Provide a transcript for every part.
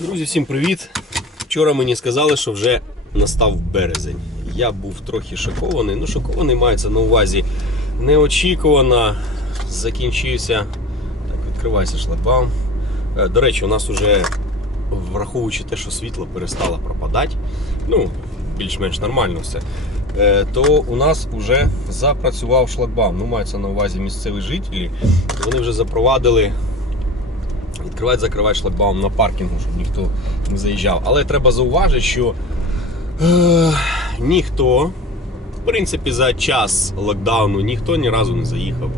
Друзі, всім привіт! Вчора мені сказали, що вже настав березень. Я був трохи шокований. Ну, шокований мається на увазі неочікувано. Закінчився. Так, відкривайся шлагбаум. Е, До речі, у нас уже, враховуючи те, що світло перестало пропадати, ну, більш-менш нормально все, е, то у нас вже запрацював шлагбаум. Ну, мається на увазі місцеві жителі. Вони вже запровадили відкривати, закривати шлагбаум на паркінгу, щоб ніхто не заїжджав. Але треба зауважити, що е, ніхто, в принципі, за час локдауну ніхто ні разу не заїхав.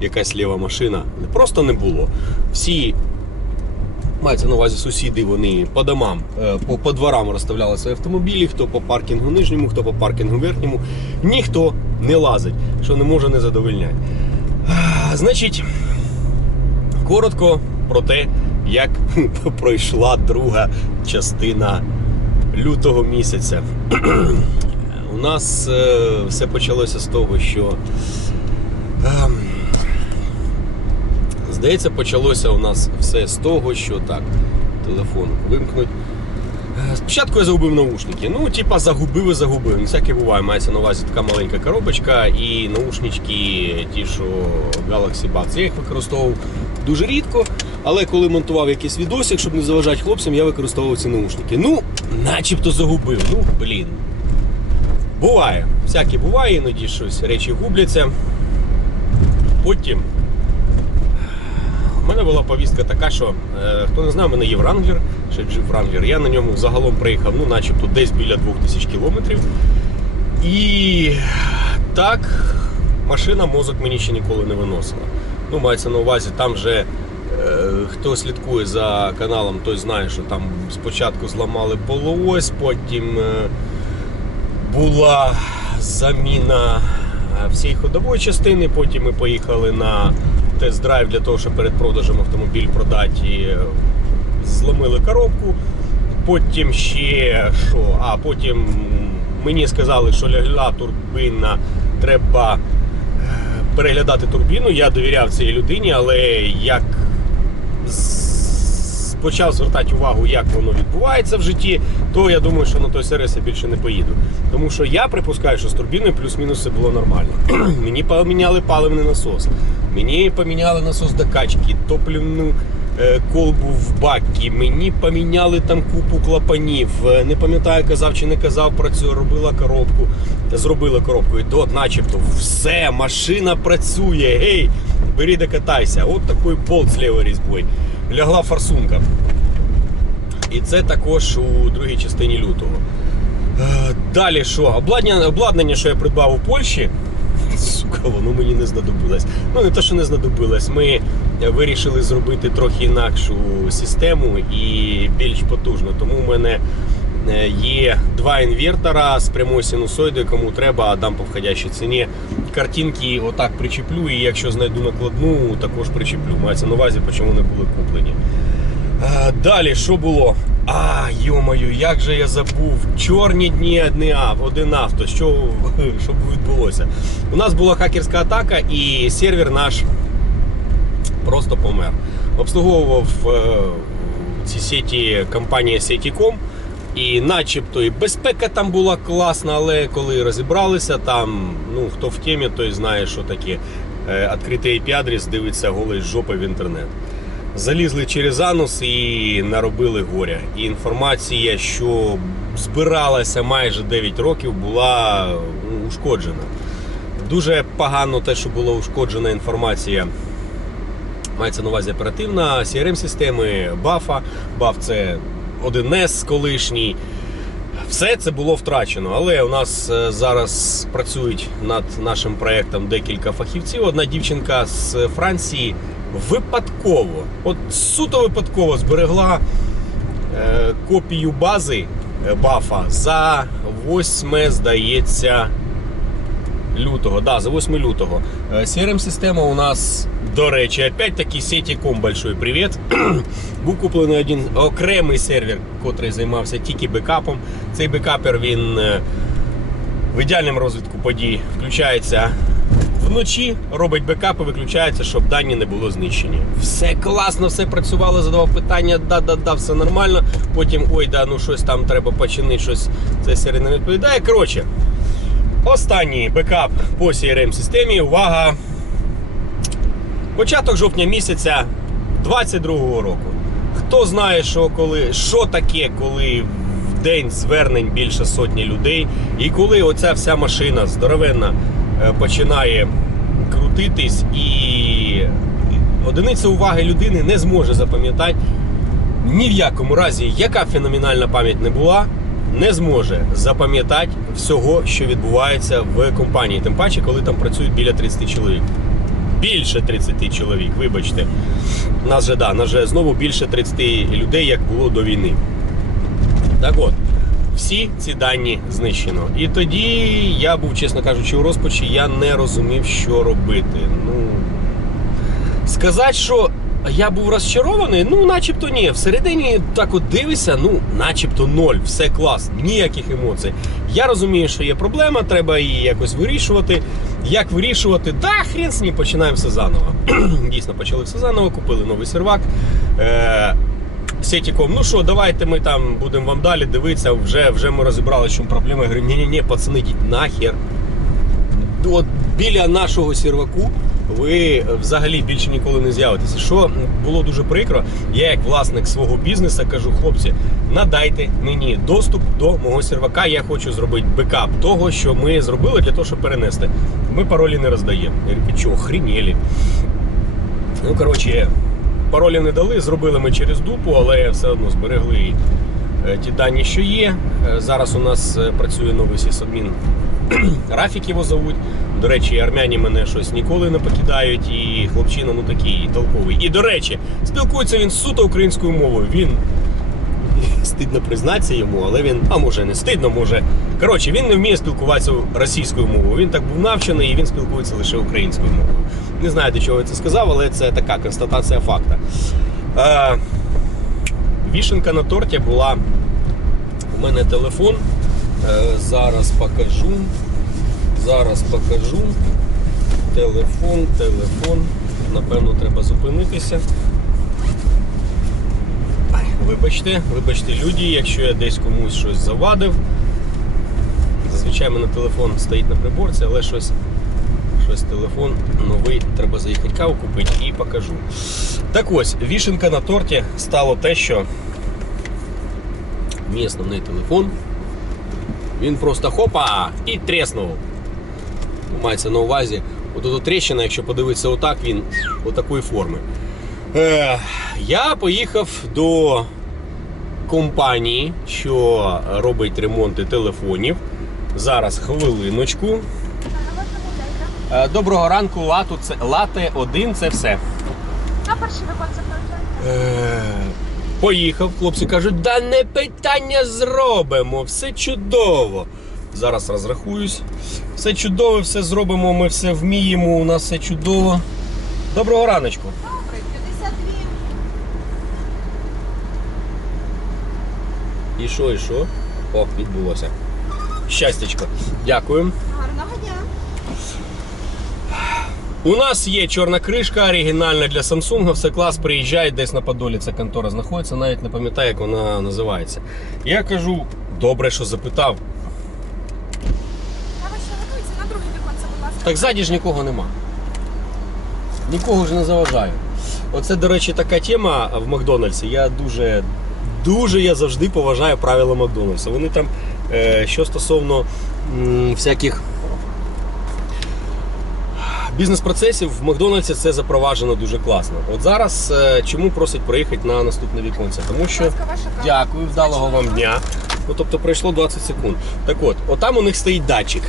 Якась ліва машина. Просто не було. Всі. Мається на увазі сусіди, вони по домам, е, по, по дворам розставляли свої автомобілі, хто по паркінгу нижньому, хто по паркінгу верхньому. Ніхто не лазить, що не може не задовольняти. А, Значить, коротко про те, як пройшла друга частина лютого місяця. У нас е, все почалося з того, що. ем, Здається, почалося у нас все з того, що так, телефон вимкнуть. Е, Спочатку я загубив наушники. Ну, типа, загубив і загубив. Ну, всяке буває, мається на увазі така маленька коробочка і наушнички, ті, що Galaxy Buds. Я їх використовував дуже рідко, але коли монтував якийсь відосик, щоб не заважати хлопцям, я використовував ці наушники. Ну, начебто загубив. Ну, блін. Буває. Всяке буває, іноді щось речі губляться. Потім мене була повістка така, що е, хто не знає, у мене є Wrangler, ще джип Wrangler. Я на ньому загалом проїхав, ну, начебто, десь біля 2000 кілометрів. І так, машина мозок мені ще ніколи не виносила. Ну, мається на увазі, там вже е, хто слідкує за каналом, той знає, що там спочатку зламали полуось, потім е, була заміна всієї ходової частини. Потім ми поїхали на тест-драйв для того, щоб перед продажем автомобіль продати. І е, зломили коробку. Потім ще що? А потім мені сказали, що лягла турбина, треба е, переглядати турбіну. Я довіряв цій людині, але як почав звертати увагу, як воно відбувається в житті, то я думаю, що на той сервіс я більше не поїду. Тому що я припускаю, що з турбіною плюс-мінус все було нормально. Мені поміняли паливний насос, мені поміняли насос до качки, топливну е, колбу в бакі, мені поміняли там купу клапанів. Е, Не пам'ятаю, казав чи не казав про це, робила коробку, зробила коробку. І то, начебто, все, машина працює. Гей, бери да катайся. От такий болт з лівою різьбою. Лягла форсунка. І це також у другій частині лютого. Е, Далі що? Обладнання, обладнання, що я придбав у Польщі. Сука, воно мені не знадобилось. Ну, не те, що не знадобилось. Ми вирішили зробити трохи інакшу систему і більш потужну. Тому в мене є два інвертора з прямою синусоїдою, кому треба, дам по входящій ціні. Картинки отак причеплю, і якщо знайду накладну, також причеплю. Мається на увазі, чому не були куплені. Далі, що було? А, йомаю, як же я забув. Чорні дні одне один авто. Що, що відбулося? У нас була хакерська атака, і сервер наш просто помер. Обслуговував е, ці сеті компанія Сетіком. І начебто і безпека там була класна, але коли розібралися там, ну хто в темі, той знає, що таке е, відкритий IP-адрес, дивиться голий жопи в інтернет. Залізли через анус і наробили горя. І інформація, що збиралася майже 9 років, була ну, ушкоджена. Дуже погано те, що була ушкоджена інформація. Мається на увазі оперативна, CRM-системи, бафа. Баф це 1С колишній. Все це було втрачено, але у нас е, зараз працюють над нашим проєктом декілька фахівців. Одна дівчинка з Франції випадково, от суто випадково зберегла е, копію бази е, бафа за 8, здається, лютого. Да, за 8 лютого. Е, CRM-система у нас, до речі, опять-таки сетіком большой привіт. Був куплений один окремий сервер, котрий займався тільки бекапом. Цей бекапер він е, в ідеальному розвитку подій включається вночі робить бекап і виключається, щоб дані не було знищені. Все класно, все працювало, задавав питання, да-да-да, все нормально. Потім ой, да, ну щось там треба починити, щось це серія не відповідає. Коротше, останній бекап по crm системі Увага! Початок жовтня місяця 22-го року. Хто знає, що коли що таке, коли в день звернень більше сотні людей, і коли оця вся машина здоровенна е, починає крутитись, і одиниця уваги людини не зможе запам'ятати ні в якому разі, яка феноменальна пам'ять не була, не зможе запам'ятати всього, що відбувається в компанії. Тим паче, коли там працюють біля 30 чоловік. Більше 30 чоловік, вибачте. Нас же, да, нас же знову більше 30 людей, як було до війни. Так от, всі ці дані знищено. І тоді я був, чесно кажучи, у розпачі, я не розумів, що робити. Ну, сказати, що я був розчарований, ну, начебто ні. Всередині так от дивишся, ну, начебто ноль, все клас, ніяких емоцій. Я розумію, що є проблема, треба її якось вирішувати. Як вирішувати? Да, хрен з ним, починаємо все заново. Дійсно, почали все заново, купили новий сервак. Е- Сетіком, ну що, давайте ми там будемо вам далі дивитися. Вже, вже ми розібрали, що проблема. Я говорю, ні-ні-ні, пацани, йдіть нахер от біля нашого серваку ви взагалі більше ніколи не з'явитеся. Що було дуже прикро, я як власник свого бізнесу кажу, хлопці, надайте мені доступ до мого сервака. Я хочу зробити бекап того, що ми зробили для того, щоб перенести. Ми паролі не роздаємо. Я говорю, що, охренєлі? Ну, коротше, паролі не дали, зробили ми через дупу, але все одно зберегли е, ті дані, що є. Е, Зараз у нас е, працює новий сисадмін Рафік його зовуть. До речі, армяні мене щось ніколи не покидають, і хлопчина ну такий толковий. І до речі, спілкується він суто українською мовою. Він стидно признатися йому, але він, а може не стидно, може. Коротше, він не вміє спілкуватися російською мовою. Він так був навчений і він спілкується лише українською мовою. Не знаю, до чого я це сказав, але це така констатація факта. Е, вішенка на торті була. У мене телефон. Е, зараз покажу. Зараз покажу. Телефон, телефон. Напевно, треба зупинитися. Вибачте, вибачте, люди, якщо я десь комусь щось завадив. Зазвичай мене телефон стоїть на приборці, але щось, щось телефон новий, треба заїхати каву купити і покажу. Так ось, вішенка на торті стало те, що мій основний телефон. Він просто хопа і треснув. Мається на увазі. От тут тріщина, якщо подивитися отак, він отакої форми. Е, я поїхав до компанії, що робить ремонти телефонів. Зараз хвилиночку. Е, доброго ранку, лату, це, лате 1 це все. На перший виконце проїжджаєте. Е, Поїхав, хлопці кажуть, да не питання зробимо, все чудово. Зараз розрахуюсь. Все чудово, все зробимо, ми все вміємо, у нас все чудово. Доброго раночку. Добре, 52. І що, і що? О, відбулося. Щастячко. Дякую. Гарного дня. У нас є чорна кришка оригінальна для Samsung, все клас, приїжджає десь на Подолі ця контора знаходиться, навіть не пам'ятаю, як вона називається. Я кажу, добре, що запитав. А ви що готуєте? На другий виконце, будь ласка. Так ззаді ж нікого нема. Нікого ж не заважаю. Оце, до речі, така тема в Макдональдсі. Я дуже, дуже я завжди поважаю правила Макдональдса. Вони там, е, що стосовно всяких бізнес-процесів в Макдональдсі це запроваджено дуже класно. От зараз е, чому просять приїхати на наступне віконце? Тому що. Ласка, ваша кава. Дякую, вдалого вам дня. Ну, тобто пройшло 20 секунд. Так от, отам у них стоїть датчик.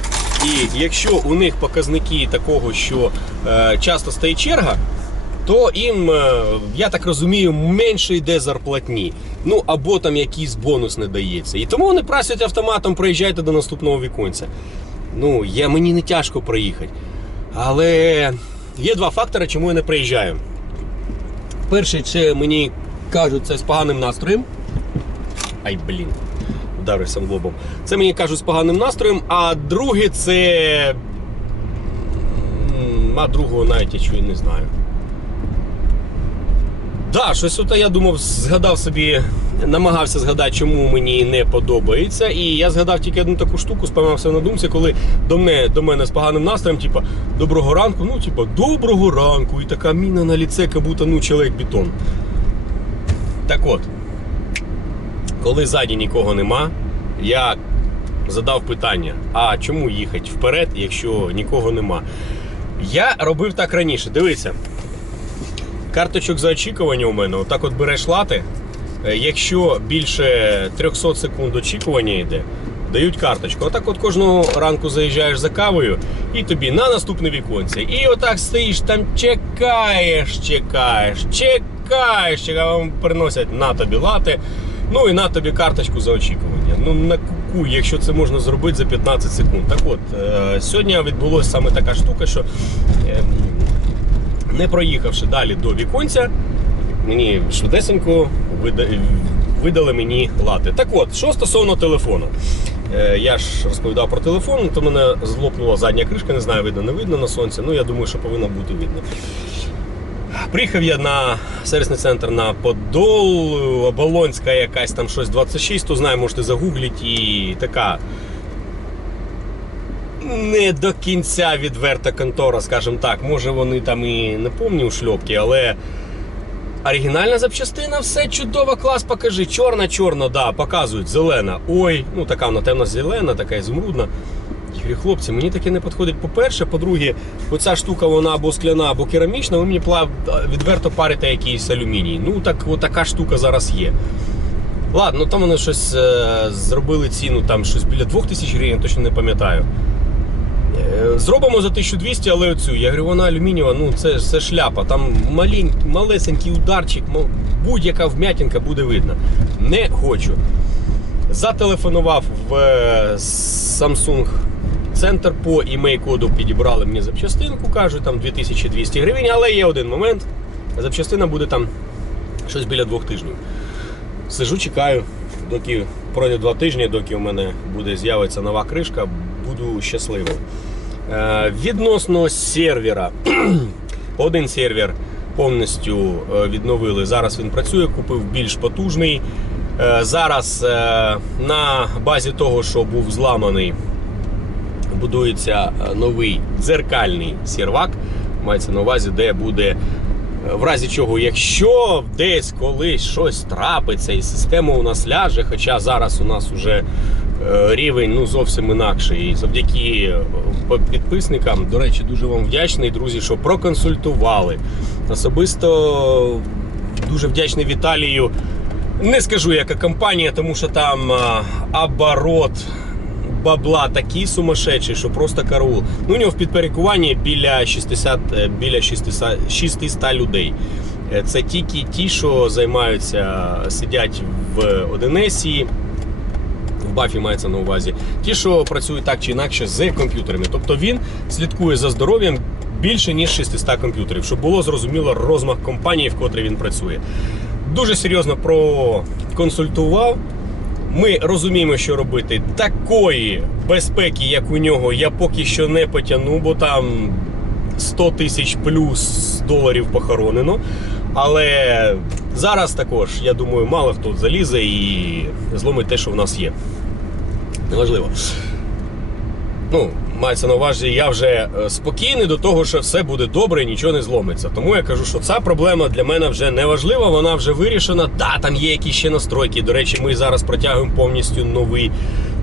І якщо у них показники такого, що е, часто стоїть черга, то їм, е, я так розумію, менше йде зарплатні. Ну або там якийсь бонус не дається. І тому вони просять автоматом, проїжджайте до наступного віконця. Ну, я, мені не тяжко проїхати. Але є два фактори, чому я не приїжджаю. Перший, це мені кажуть, це з поганим настроєм. Ай, блін, вдарився лобом. Це мені кажуть з поганим настроєм. А другий це а другого навіть я чую не знаю. Да, щось от я думав, згадав собі, намагався згадати, чому мені не подобається. І я згадав тільки одну таку штуку, спіймався на думці, коли до мене, до мене з поганим настроєм, типа, доброго ранку, ну, типа, доброго ранку. І така міна на ліце, як будто ну, чоловік бетон. Так от, коли ззаді нікого нема, я задав питання: а чому їхати вперед, якщо нікого нема? Я робив так раніше. Дивися. Карточок за очікування у мене, отак от береш лати. Е, Якщо більше 300 секунд очікування йде, дають карточку. Отак от кожного ранку заїжджаєш за кавою і тобі на наступне віконце. І отак стоїш там, чекаєш, чекаєш, чекаєш, чекаєш, приносять на тобі лати. Ну і на тобі карточку за очікування. Ну на куку, якщо це можна зробити за 15 секунд. Так от, е, сьогодні відбулася саме така штука, що. Не проїхавши далі до віконця, мені швидесенько видали мені лати. Так от, що стосовно телефону. Е, Я ж розповідав про телефон, то мене злопнула задня кришка, не знаю, видно, не видно на сонці. Ну, я думаю, що повинно бути видно. Приїхав я на сервісний центр на Подол, Оболонська якась там щось 26, то знаю, можете загуглити і така не до кінця відверта контора, скажімо так. Може вони там і не помні у шльопки, але оригінальна запчастина, все чудово, клас, покажи. Чорна, чорна, да, показують, зелена. Ой, ну така вона темно-зелена, така ізумрудна. Я хлопці, мені таке не підходить. По-перше, по-друге, оця штука вона або скляна, або керамічна, ви мені пла- відверто парите якийсь алюміній. Ну так, отака штука зараз є. Ладно, там вони щось е, зробили ціну, там щось біля 2000 гривень, точно не пам'ятаю. Е, Зробимо за 1200, але оцю. Я говорю, вона алюмінієва, ну це, це шляпа. Там малень, малесенький ударчик, будь-яка вм'ятінка буде видно. Не хочу. Зателефонував в е, Samsung центр по імей-коду підібрали мені запчастинку, кажуть, там 2200 гривень, але є один момент. Запчастина буде там щось біля двох тижнів. Сижу, чекаю, доки пройде два тижні, доки у мене буде з'явиться нова кришка, буду щасливим. Е, відносно сервера. Один сервер повністю е, відновили. Зараз він працює, купив більш потужний. Е, зараз е, на базі того, що був зламаний, будується новий дзеркальний сервак. Мається на увазі, де буде в разі чого, якщо десь колись щось трапиться і система у нас ляже, хоча зараз у нас вже рівень ну, зовсім інакший. І завдяки е, підписникам, до речі, дуже вам вдячний, друзі, що проконсультували. Особисто дуже вдячний Віталію. Не скажу, яка компанія, тому що там а, оборот бабла такий сумасшедший, що просто караул. Ну, у нього в підпорядкуванні біля 60, е, біля 600, 600 людей. Е, Це тільки ті, що займаються, сидять в Одинесі, Бафі мається на увазі. Ті, що працюють так чи інакше з комп'ютерами. Тобто він слідкує за здоров'ям більше ніж 600 комп'ютерів, щоб було зрозуміло розмах компанії, в котрій він працює. Дуже серйозно проконсультував. Ми розуміємо, що робити. Такої безпеки, як у нього, я поки що не потягну, бо там 100 тисяч плюс доларів похоронено. Але зараз також, я думаю, мало хто залізе і зломить те, що в нас є. Неважливо. Ну, мається на увазі, я вже е, спокійний до того, що все буде добре, і нічого не зломиться. Тому я кажу, що ця проблема для мене вже не важлива, вона вже вирішена. Да, там є якісь ще настройки. До речі, ми зараз протягуємо повністю новий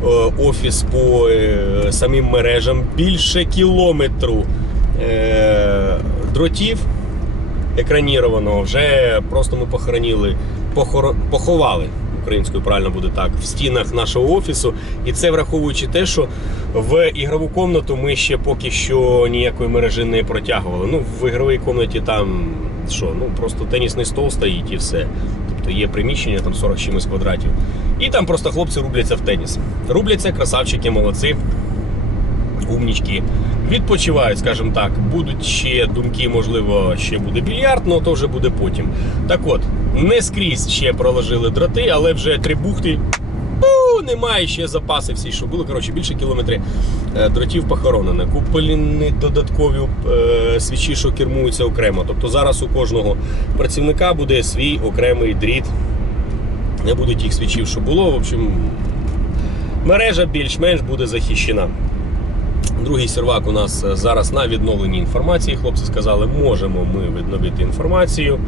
е, офіс по е, самим мережам. Більше кілометру е, дротів екранірованого вже просто ми похоронили, похоро- поховали. Українською правильно буде так в стінах нашого офісу, і це враховуючи те, що в ігрову комнату ми ще поки що ніякої мережі не протягували. Ну в ігровій комнаті там що, ну просто тенісний стол стоїть і все. Тобто є приміщення там 40 чимось квадратів. І там просто хлопці рубляться в теніс. Рубляться, красавчики, молодці умнічки. Відпочивають, скажімо так. Будуть ще думки, можливо, ще буде більярд, але то вже буде потім. Так от, не скрізь ще проложили дроти, але вже три бухти пу, немає ще запаси всі, що були. Коротше, більше кілометрів е, дротів похоронено. Куплені додаткові е, свічі, що кермуються окремо. Тобто зараз у кожного працівника буде свій окремий дріт. Не буде тих свічів, що було. В общем, мережа більш-менш буде захищена. Другий сервак у нас зараз на відновленні інформації. Хлопці сказали, можемо ми відновити інформацію.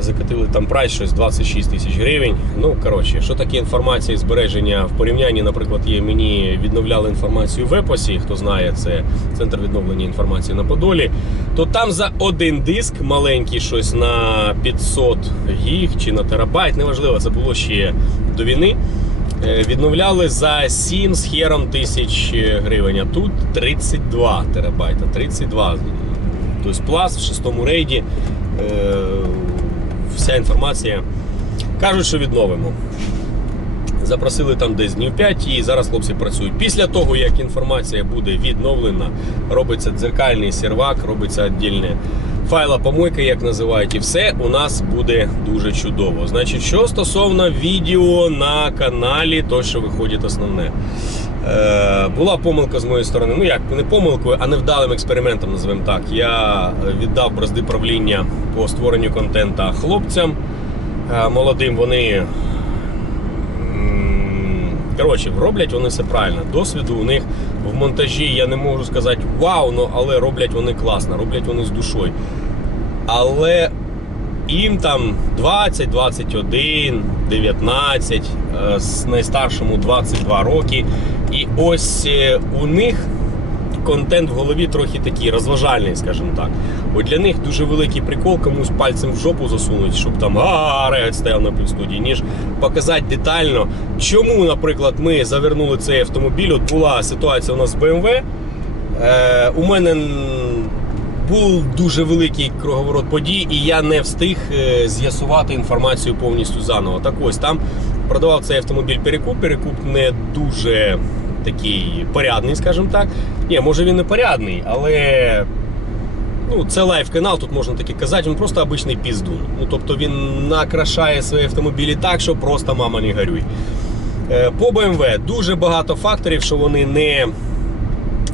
Закатили там прайс щось 26 тисяч гривень. Ну, коротше, що таке інформація і збереження в порівнянні, наприклад, є мені відновляли інформацію в Епосі, хто знає, це центр відновлення інформації на Подолі. То там за один диск маленький, щось на 500 гіг чи на терабайт, неважливо, це було ще до війни. Е, Відновляли за 7 з хером тисяч гривень. А тут 32 терабайта. 32. Тобто пласт в шестому рейді. Вся інформація. Кажуть, що відновимо. Запросили там десь днів 5 і зараз хлопці працюють. Після того, як інформація буде відновлена, робиться дзеркальний сервак, робиться віддільне файла помойка, як називають, і все у нас буде дуже чудово. Значить, що стосовно відео на каналі, то що виходить основне. Е, була помилка з моєї сторони. Ну як не помилкою, а невдалим експериментом, називаємо так. Я віддав бразди правління по створенню контента хлопцям е, молодим. Вони коротше роблять вони все правильно. Досвіду у них в монтажі я не можу сказати вау, ну але роблять вони класно, роблять вони з душою. Але їм там 20, 21, 19, е, з найстаршому 22 роки. І ось е, у них контент в голові трохи такий розважальний, скажімо так. От для них дуже великий прикол комусь пальцем в жопу засунуть, щоб там регать стояв на плюс-студії, ніж показати детально, чому, наприклад, ми завернули цей автомобіль. От була ситуація у нас з BMW. Е, у мене був дуже великий круговорот подій, і я не встиг е, з'ясувати інформацію повністю заново. Так ось там продавав цей автомобіль перекуп. Перекуп не дуже такий порядний, скажімо так. Ні, може він не порядний, але ну, це лайв канал, тут можна таки казати, він просто обичний піздун. Ну, тобто він накрашає свої автомобілі так, що просто мама не горюй. Е, По BMW дуже багато факторів, що вони не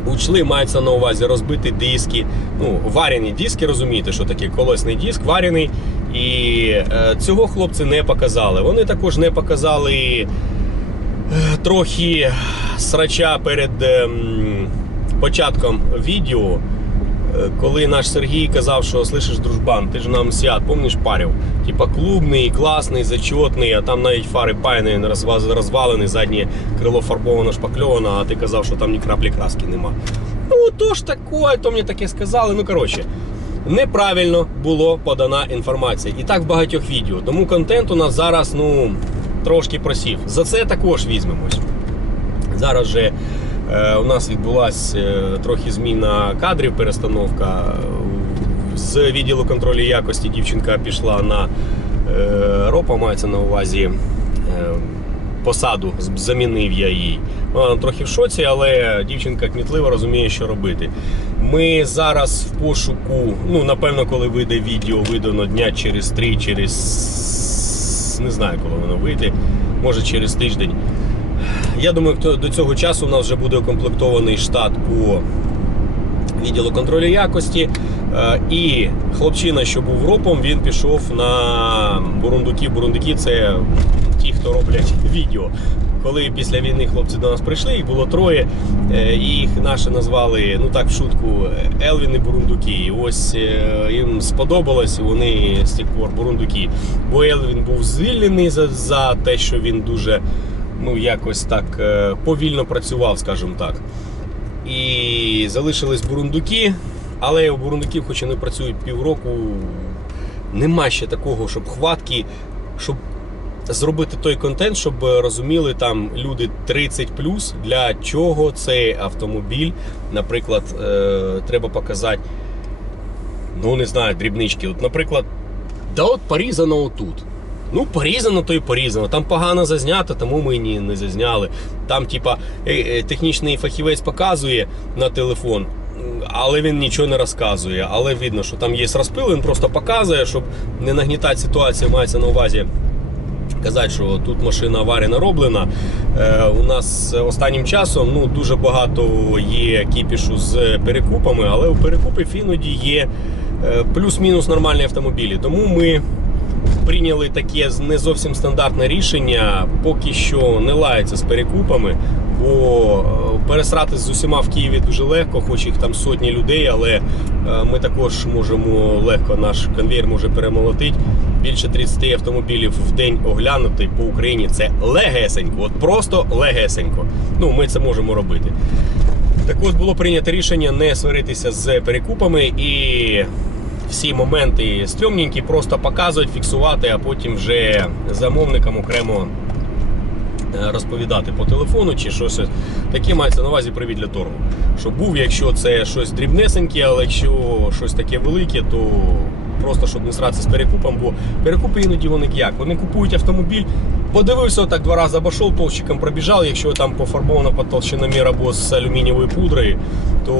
учли, мається на увазі розбиті диски. Ну, варені диски, розумієте, що таке колесний диск, варений. І е, цього хлопці не показали. Вони також не показали трохи срача перед ем, початком відео. Е, Коли наш Сергій казав, що слышиш, дружбан, ти ж нам сіат, помниш, парив? Типа клубний, класний, зачетний, а там навіть фари пайні розвалені, заднє крило фарбовано, шпакльовано, а ти казав, що там ні краплі краски нема. Ну, то ж таке, то мені таке сказали. Ну, коротше, неправильно було подана інформація. І так в багатьох відео. Тому контент у нас зараз, ну, трошки просів. За це також візьмемось. Зараз же е, у нас відбулася е, трохи зміна кадрів, перестановка. З відділу контролю якості дівчинка пішла на е, ропа, мається на увазі посаду, замінив я її. Вона трохи в шоці, але дівчинка кмітлива розуміє, що робити. Ми зараз в пошуку, ну напевно, коли вийде відео, видано дня через три, через не знаю, коли воно вийде, може через тиждень. Я думаю, до цього часу у нас вже буде укомплектований штат по відділу контролю якості. Е, І хлопчина, що був ропом, він пішов на бурундуків. Бурундуки це ті, хто роблять відео. Коли після війни хлопці до нас прийшли, їх було троє, е, і їх наші назвали, ну так в шутку, Елвіни Бурундуки. І ось е, їм сподобалось, вони з тих пор бурундуки. Бо Елвін був звільнений за, за те, що він дуже ну, якось так е, повільно працював, скажімо так. І залишились бурундуки, але у бурундуків, хоч і не працюють півроку, нема ще такого, щоб хватки, зробити той контент, щоб розуміли там люди 30 для чого цей автомобіль, наприклад, е, треба показати, ну не знаю, дрібнички. От, наприклад, да от порізано отут. Ну, порізано, то й порізано. Там погано зазнято, тому ми ні, не зазняли. Там, типа, е, е, технічний фахівець показує на телефон, але він нічого не розказує. Але видно, що там є розпил, він просто показує, щоб не нагнітати ситуацію, мається на увазі казати, що тут машина аварійна роблена. Е, у нас останнім часом ну, дуже багато є кіпішу з перекупами, але у перекупів іноді є е, плюс-мінус нормальні автомобілі. Тому ми прийняли таке не зовсім стандартне рішення, поки що не лається з перекупами, бо е, пересрати з усіма в Києві дуже легко, хоч їх там сотні людей, але е, ми також можемо легко, наш конвейер може перемолотити. Більше 30 автомобілів в день оглянути по Україні це легесенько, от просто легесенько. Ну, ми це можемо робити. Так от було прийнято рішення не сваритися з перекупами і всі моменти стрьомненькі просто показувати, фіксувати, а потім вже замовникам окремо е, розповідати по телефону чи щось таке мається на увазі привід для торгу. Щоб був, якщо це щось дрібнесеньке, але якщо щось таке велике, то просто щоб не сратися з перекупом, бо перекупи іноді вони як? Вони купують автомобіль, подивився так два рази, обійшов, толщиком пробіжав, якщо там пофарбовано по толщиномір або з алюмінієвою пудрою, то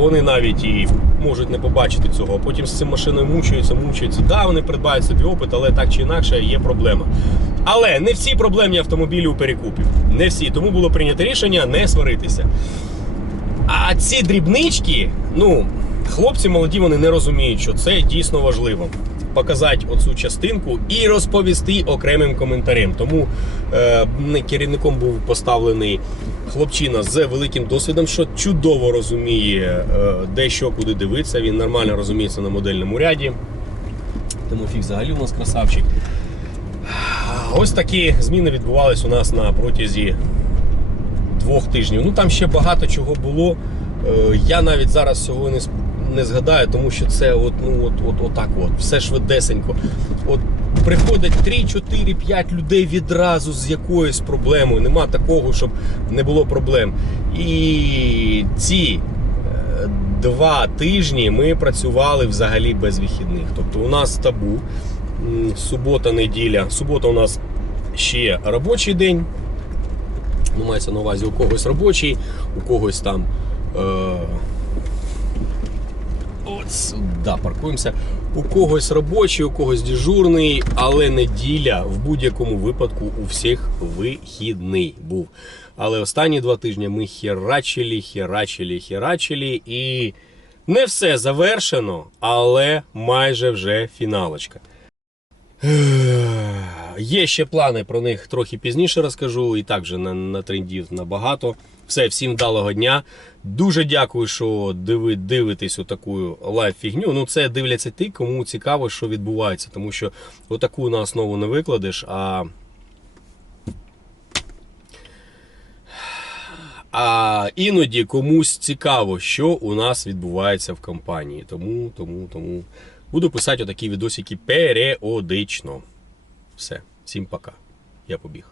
вони навіть і можуть не побачити цього. Потім з цим машиною мучаються, мучаються. Да, вони придбають собі опит, але так чи інакше є проблема. Але не всі проблемні автомобілі у перекупів. Не всі. Тому було прийнято рішення не сваритися. А ці дрібнички, ну, хлопці молоді, вони не розуміють, що це дійсно важливо. Показати оцю частинку і розповісти окремим коментарем. Тому е, керівником був поставлений хлопчина з великим досвідом, що чудово розуміє, е, де що, куди дивитися. Він нормально розуміється на модельному ряді. Тимофій взагалі у нас красавчик. Ось такі зміни відбувались у нас на протязі двох тижнів. Ну там ще багато чого було. Е, Я навіть зараз цього не, не згадаю, тому що це от, ну, от, от, отак от, все швидесенько. От приходить 3, 4, 5 людей відразу з якоюсь проблемою. Нема такого, щоб не було проблем. І ці е, два тижні ми працювали взагалі без вихідних. Тобто у нас табу. Субота, неділя. Субота у нас ще робочий день. Ну, мається на увазі у когось робочий, у когось там. Е... От сюди паркуємося. У когось робочий, у когось дежурний, але неділя в будь-якому випадку у всіх вихідний був. Але останні два тижні ми херачили, херачили, херачили і не все завершено, але майже вже фіналочка. Є ще плани, про них трохи пізніше розкажу. І так же на, на трендів набагато. Все, всім вдалого дня. Дуже дякую, що диви, дивитесь отаку лайв-фігню. Ну, це дивляться ті, кому цікаво, що відбувається. Тому що отаку на основу не викладеш, а. А іноді комусь цікаво, що у нас відбувається в компанії. Тому, тому, тому буду писати отакі відосики періодично. Все, всім пока. Я побіг.